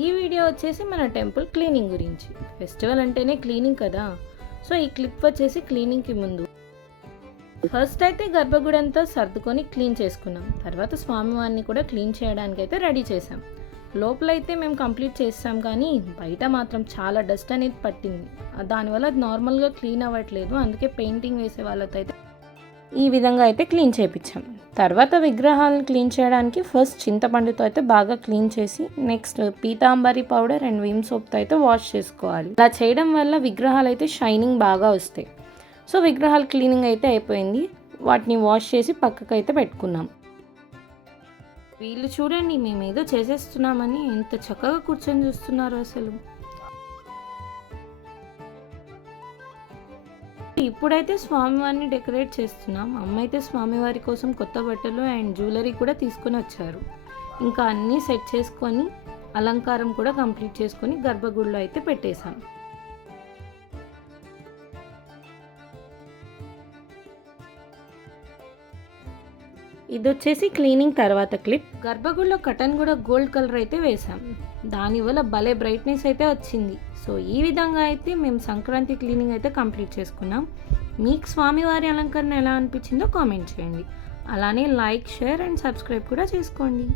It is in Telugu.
ఈ వీడియో వచ్చేసి మన టెంపుల్ క్లీనింగ్ గురించి. ఫెస్టివల్ అంటేనే క్లీనింగ్ కదా. సో ఈ క్లిప్ వచ్చేసి క్లీనింగ్కి ముందు ఫస్ట్ అయితే గర్భగుడి అంతా సర్దుకొని క్లీన్ చేసుకున్నాం. తర్వాత స్వామివారిని కూడా క్లీన్ చేయడానికి అయితే రెడీ చేసాం. లోపలైతే మేము కంప్లీట్ చేసాం, కానీ బయట మాత్రం చాలా డస్ట్ అనేది పట్టింది. దానివల్ల అది నార్మల్గా క్లీన్ అవ్వట్లేదు. అందుకే పెయింటింగ్ వేసే వాళ్ళతో అయితే ఈ విధంగా అయితే క్లీన్ చేయించాం. తర్వాత విగ్రహాలను క్లీన్ చేయడానికి ఫస్ట్ చింతపండుతో అయితే బాగా క్లీన్ చేసి next Pitambari powder and Vim సోప్తో అయితే వాష్ చేసుకోవాలి. అలా చేయడం వల్ల విగ్రహాలు అయితే షైనింగ్ బాగా వస్తాయి. సో విగ్రహాల క్లీనింగ్ అయితే అయిపోయింది. వాటిని వాష్ చేసి పక్కకు అయితే పెట్టుకున్నాం. వీళ్ళు చూడండి, మేము ఏదో చేసేస్తున్నామని ఎంత చక్కగా కూర్చొని చూస్తున్నారు అసలు. ఇప్పుడైతే స్వామివారిని డెకరేట్ చేస్తున్నాం. అమ్మ అయితే స్వామివారి కోసం కొత్త బట్టలు అండ్ జ్యువెలరీ కూడా తీసుకొని వచ్చారు. ఇంకా అన్నీ సెట్ చేసుకొని అలంకారం కూడా కంప్లీట్ చేసుకొని గర్భగుడిలో అయితే పెట్టేశాం. ఇది వచ్చేసి క్లీనింగ్ తర్వాత క్లిప్. గర్భగుడిలో కటన్ కూడా గోల్డ్ కలర్ అయితే వేసాం. దానివల్ల భలే బ్రైట్నెస్ అయితే వచ్చింది. సో ఈ విధంగా అయితే మేము సంక్రాంతి క్లీనింగ్ అయితే కంప్లీట్ చేసుకున్నాం. మీకు స్వామివారి అలంకరణ ఎలా అనిపించిందో కామెంట్ చేయండి. అలానే లైక్, షేర్ అండ్ సబ్స్క్రైబ్ కూడా చేసుకోండి.